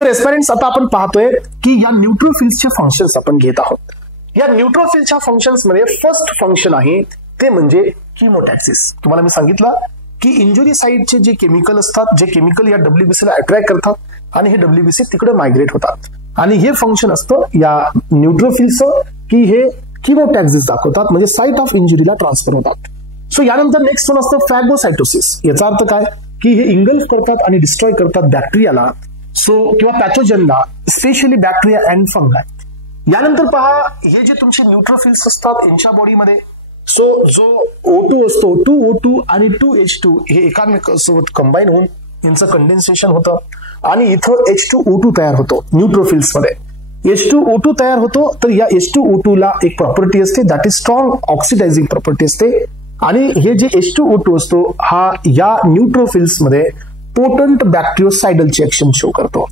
एस्पिरंट्स आता आपण पाहतोय की या न्यूट्रोफिल्सचे फंक्शन्स आपण घेत आहोत. या न्यूट्रोफिलच्या फंक्शन्स मध्ये फर्स्ट फंक्शन आहे ते म्हणजे किमोटॅक्सिस. तुम्हाला मी सांगितलं की इंजुरी साइटचे जे केमिकल असतात, जे केमिकल या WBC ला अट्रॅक्ट करतात आणि हे WBC तिकडे मायग्रेट होतात आणि हे फंक्शन असतं या न्यूट्रोफिलचं की हे किमोटॅक्सिस दाखवतात, म्हणजे साइट ऑफ इंजुरीला ट्रान्सफर होतात. सो यानंतर नेक्स्ट वन असतं फॅगोसाइटोसिस. याचा अर्थ काय की हे इंगल्फ करतात आणि डिस्ट्रॉय करतात बॅक्टेरियाला किंवा पॅथोजनला, स्पेशली बॅक्टेरिया अँड फंगाय. यानंतर पहा हे जे तुमचे न्यूट्रोफिल्स असतात यांच्या बॉडीमध्ये जो O2 असतो 2O2 आणि 2H2 हे एकामेकांसोबत कंबाईन होऊन यांचं कंडेन्सेशन होतं आणि इथं H2O2 तयार होतो. न्यूट्रोफिल्स मध्ये H2O2 तयार होतो. तर या H2O2 ला एक प्रॉपर्टी असते that is strong oxidising property असते आणि हे जे H2O2 असतो हा या न्यूट्रोफिल्स मध्ये पोटंट बॅक्टेरियोसाइडलची ऍक्शन शो करतो.